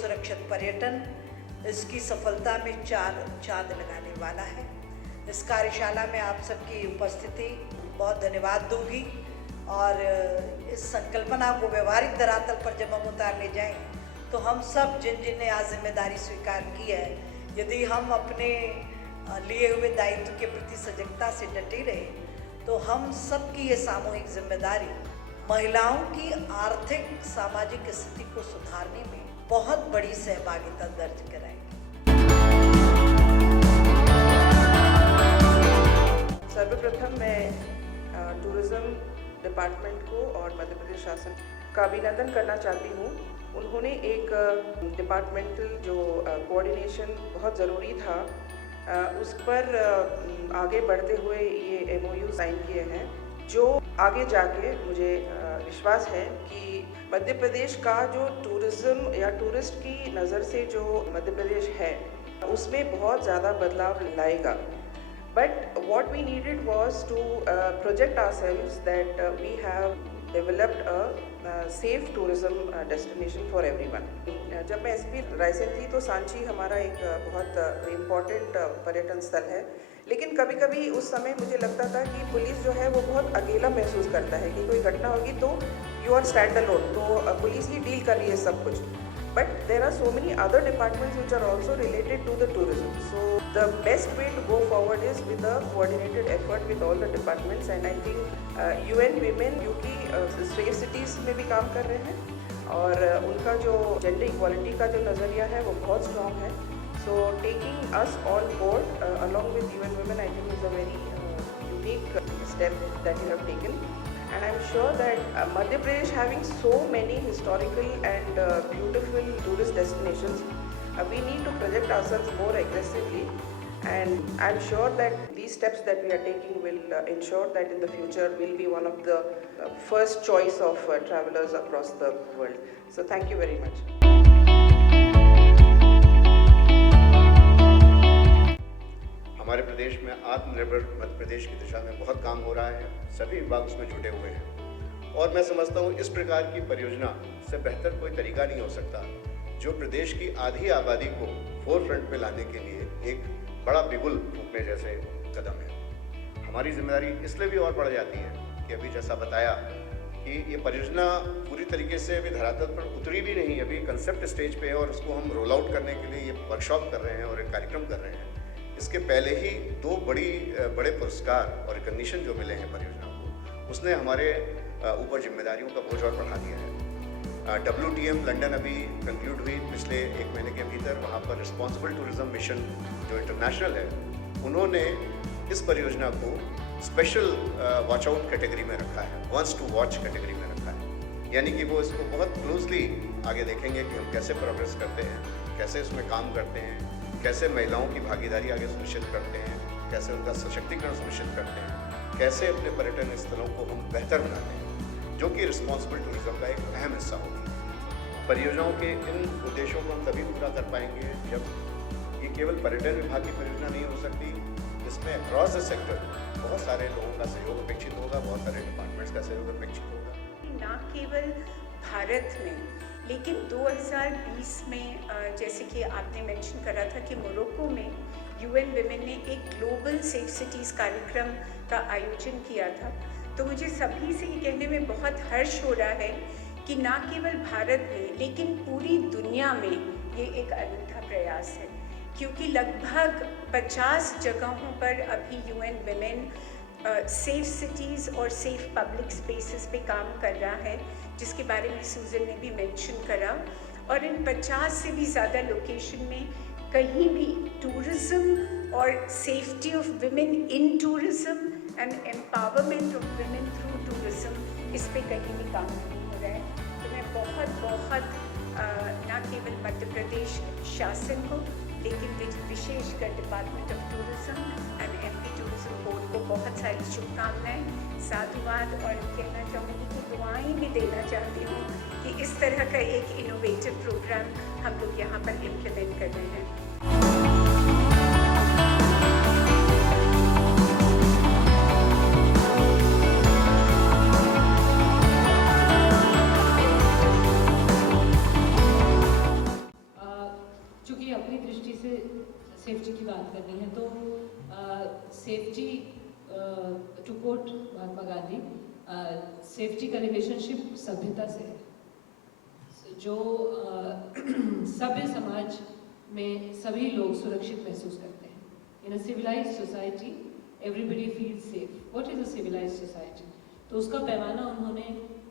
सुरक्षित पर्यटन इसकी सफलता में 4 चांद लगाने वाला है। इस कार्यशाला में आप सबकी उपस्थिति बहुत धन्यवाद दूंगी और इस संकल्पना को व्यवहारिक धरातल पर जब हम उतारने जाएं तो हम सब जिन आज जिम्मेदारी स्वीकार की है, यदि हम अपने लिए हुए दायित्व के प्रति सजगता से डटे रहे तो हम सबकी ये सामूहिक जिम्मेदारी महिलाओं की आर्थिक सामाजिक स्थिति को सुधारने में बहुत बड़ी सहभागिता दर्ज कराएगी। सर्वप्रथम मैं टूरिज्म डिपार्टमेंट को और मध्य प्रदेश शासन का अभिनंदन करना चाहती हूँ। उन्होंने एक डिपार्टमेंटल जो कोऑर्डिनेशन बहुत ज़रूरी था उस पर आगे बढ़ते हुए ये MOU साइन किए हैं, जो आगे जाके मुझे विश्वास है कि मध्य प्रदेश का जो टूरिज़्म या टूरिस्ट की नज़र से जो मध्य प्रदेश है उसमें बहुत ज़्यादा बदलाव लाएगा। But what we needed was to project ourselves that we have developed a safe tourism destination for everyone. जब मैं SP रायसेन थी तो सांची हमारा एक बहुत इम्पॉर्टेंट पर्यटन स्थल है, लेकिन कभी कभी उस समय मुझे लगता था कि पुलिस जो है वो बहुत अकेला महसूस करता है कि कोई घटना होगी तो यू आर स्टैंड अलोन, तो पुलिस ही डील कर रही है सब कुछ। But there are so many other departments which are also related to the tourism. So the best way to go forward is with a coordinated effort with all the departments, and I think UN Women क्योंकि safe cities में भी काम कर रहे हैं और उनका जो gender equality का जो नज़रिया है वो बहुत strong है। So taking us on board along with UN Women, I think is a very unique step that you have taken. And I'm sure that Madhya Pradesh having so many historical and beautiful tourist destinations, we need to project ourselves more aggressively, and I'm sure that these steps that we are taking will ensure that in the future we'll be one of the first choice of travelers across the world. So thank you very much. हमारे प्रदेश में आत्मनिर्भर मध्य प्रदेश की दिशा में बहुत काम हो रहा है, सभी विभाग उसमें जुटे हुए हैं और मैं समझता हूँ इस प्रकार की परियोजना से बेहतर कोई तरीका नहीं हो सकता जो प्रदेश की आधी आबादी को फोर फ्रंट पे लाने के लिए एक बड़ा बिगुल फूंकने जैसे कदम है। हमारी जिम्मेदारी इसलिए भी और बढ़ जाती है कि अभी जैसा बताया कि ये परियोजना पूरी तरीके से अभी धरातल पर उतरी भी नहीं, अभी कंसेप्ट स्टेज पे है और उसको हम रोल आउट करने के लिए ये वर्कशॉप कर रहे हैं और एक कार्यक्रम कर रहे हैं। इसके पहले ही 2 बड़े पुरस्कार और रिकॉग्निशन जो मिले हैं परियोजना को, उसने हमारे ऊपर जिम्मेदारियों का बोझ और बढ़ा दिया है। WTM लंदन अभी कंक्लूड हुई पिछले 1 महीने के भीतर, वहाँ पर रिस्पॉन्सिबल टूरिज्म मिशन जो इंटरनेशनल है उन्होंने इस परियोजना को स्पेशल वॉच आउट कैटेगरी में रखा है, वंस टू वॉच कैटेगरी में रखा है, यानी कि वो इसको बहुत क्लोजली आगे देखेंगे कि हम कैसे प्रोग्रेस करते हैं, कैसे इसमें काम करते हैं, कैसे महिलाओं की भागीदारी आगे सुनिश्चित करते हैं, कैसे उनका सशक्तिकरण सुनिश्चित करते हैं, कैसे अपने पर्यटन स्थलों को हम बेहतर बनाते हैं, जो कि रिस्पॉन्सिबल टूरिज्म का एक अहम हिस्सा होगी। परियोजनाओं के इन उद्देश्यों को हम तभी पूरा कर पाएंगे जब ये केवल पर्यटन विभाग की परियोजना नहीं हो सकती, इसमें अक्रॉस द सेक्टर बहुत सारे लोगों का सहयोग अपेक्षित होगा, बहुत सारे डिपार्टमेंट्स का सहयोग अपेक्षित होगा। न केवल भारत में लेकिन 2020 में जैसे कि आपने मेंशन करा था कि मोरक्को में UN Women ने एक ग्लोबल सेफ सिटीज़ कार्यक्रम का आयोजन किया था, तो मुझे सभी से ये कहने में बहुत हर्ष हो रहा है कि न केवल भारत में लेकिन पूरी दुनिया में ये एक अनूठा प्रयास है, क्योंकि लगभग 50 जगहों पर अभी UN Women सेफ सिटीज़ और सेफ पब्लिक स्पेसेस पे काम कर रहा है, जिसके बारे में सूजन ने भी मेंशन करा। और इन 50 से भी ज़्यादा लोकेशन में कहीं भी टूरिज़्म और safety of women in tourism and empowerment of women through tourism, इस पे कहीं भी काम नहीं हो रहा है। तो मैं बहुत न केवल मध्य प्रदेश शासन को लेकिन विशेषकर department of tourism and MP tourism board को बहुत सारी शुभकामनाएं, साधुवाद और कहना चाहूँगी कि दुआएं भी देना चाहती हूँ कि इस तरह का एक इनोवेटिव प्रोग्राम हम लोग यहाँ पर इम्प्लीमेंट कर रहे हैं। Safety, to quote Mahatma Gandhi, safety का रिलेशनशिप सभ्यता से है। जो सभ्य समाज में सभी लोग सुरक्षित महसूस करते हैं। In a civilized society everybody feels safe. What is a civilized society? तो उसका पैमाना उन्होंने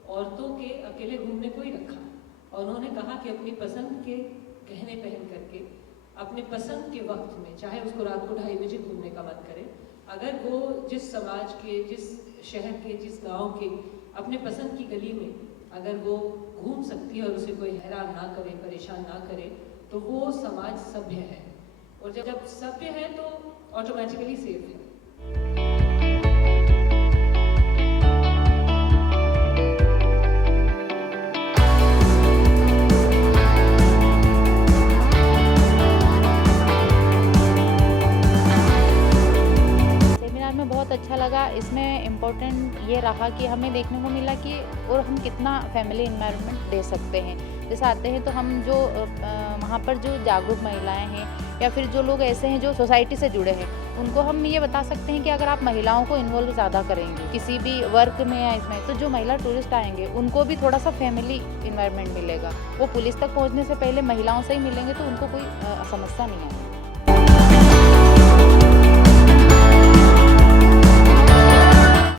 औरतों के अकेले घूमने को ही रखा और उन्होंने कहा कि अपनी पसंद के गहने पहन करके अपने पसंद के वक्त में, चाहे उसको रात को 2:30 बजे घूमने का मन करे, अगर वो जिस समाज के, जिस शहर के, जिस गांव के अपने पसंद की गली में अगर वो घूम सकती है और उसे कोई हैरान ना करे, परेशान ना करे, तो वो समाज सभ्य है। और जब सभ्य है तो ऑटोमेटिकली सेफ है। बहुत अच्छा लगा। इसमें इम्पोर्टेंट ये रहा कि हमें देखने को मिला कि और हम कितना फैमिली एनवायरनमेंट दे सकते हैं। जैसे आते हैं तो हम जो वहाँ पर जो जागरूक महिलाएं हैं या फिर जो लोग ऐसे हैं जो सोसाइटी से जुड़े हैं, उनको हम ये बता सकते हैं कि अगर आप महिलाओं को इन्वॉल्व ज़्यादा करेंगे किसी भी वर्क में या इसमें, तो जो महिला टूरिस्ट आएंगे उनको भी थोड़ा सा फैमिली इन्वायरनमेंट मिलेगा। वो पुलिस तक पहुँचने से पहले महिलाओं से ही मिलेंगे तो उनको कोई समस्या नहीं आएगी।